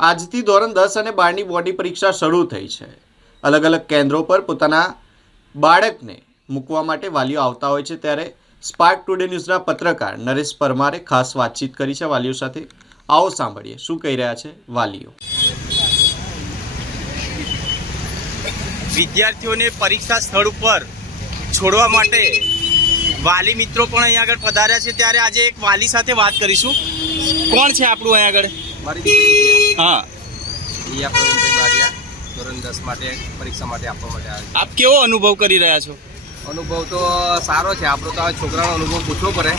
આજથી ધોરણ 10 અને 12ની બોર્ડની પરીક્ષા શરૂ થઈ છે. અલગ અલગ કેન્દ્રો પર પોતાના બાળકને મૂકવા માટે વાલીઓ આવતા હોય છે. ત્યારે સ્પાર્ક ટુડે ન્યૂઝના પત્રકાર નરેશ પરમારે ખાસ વાતચીત કરી છે વાલીઓ સાથે. આવો સાંભળીએ શું કહી રહ્યા છે વાલીઓ. વિદ્યાર્થીઓને પરીક્ષા સ્થળ ઉપર છોડવા માટે વાલી મિત્રો પણ અહીંયા આગળ પધાર્યા છે. ત્યારે આજે એક વાલી સાથે વાત કરીશું. કોણ છે આપણું અહીંયા આગળ? મારી દીકરી છે. હા, રિયા પ્રવીણભાઈ બારિયા ધોરણ 10 માટે પરીક્ષા માટે આપવા માટે આવે છે. આપ કેવો અનુભવ કરી રહ્યા છો? અનુભવ તો સારો છે. આપણો તો આ છોકરાનો અનુભવ પૂછવો પડે.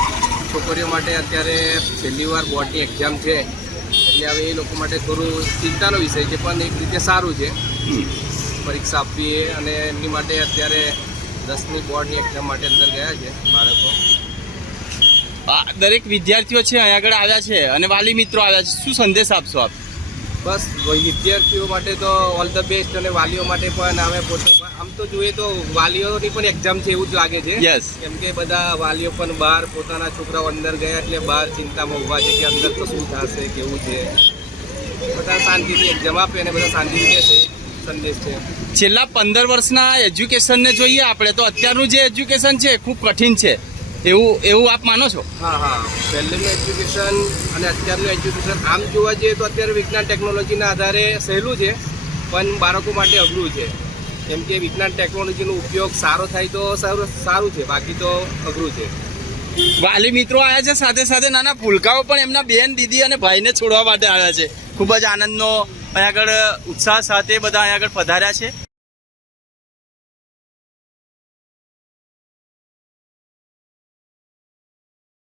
છોકરીઓ માટે અત્યારે પહેલી વાર બોર્ડની એક્ઝામ છે, એટલે હવે એ લોકો માટે થોડું ચિંતાનો વિષય છે, પણ એક રીતે સારું છે પરીક્ષા આપવી. અને એમની માટે અત્યારે 10ની બોર્ડની એક્ઝામ માટે અંદર ગયા છે બાળકો. દરેક વિદ્યાર્થીઓ છે અહીંયા આગળ આવ્યા છે અને વાલી મિત્રો આવ્યા છે. શું સંદેશ આપશો આપ? બસ વિદ્યાર્થીઓ માટે તો ઓલ ધ બેસ્ટ, અને વાલીઓ માટે પણ હવે પોતે આમ તો જોઈએ તો વાલીઓની પણ એક્ઝામ છે એવું જ લાગે છે. યસ, કેમ કે બધા વાલીઓ પણ બહાર પોતાના છોકરાઓ અંદર ગયા એટલે બહાર ચિંતામાં ઊભા છે કે અંદર તો શું થશે, કેવું છે. બધા શાંતિથી એક્ઝામ આપે અને બધા શાંતિથી બેસે, સંદેશ છે. છેલ્લા 15 વર્ષના એજ્યુકેશનને જોઈએ આપણે તો અત્યારનું જે એજ્યુકેશન છે ખૂબ કઠિન છે, એવું આપ માનો છો? હા હા, પહેલેનું એજ્યુકેશન અને અત્યારનું એજ્યુકેશન આમ જોવા જઈએ તો અત્યારે વિજ્ઞાન ટેકનોલોજીના આધારે સહેલું છે, પણ બાળકો માટે અઘરું છે. કેમ કે વિજ્ઞાન ટેકનોલોજીનો ઉપયોગ સારો થાય તો સારું છે, બાકી તો અઘરું છે. વાલી મિત્રો આવ્યા છે, સાથે સાથે નાના ભૂલકાઓ પણ એમના બેન, દીદી અને ભાઈને છોડવા માટે આવ્યા છે. ખૂબ જ આનંદનો અહીંયા આગળ ઉત્સાહ સાથે બધા અહીંયા આગળ પધાર્યા છે.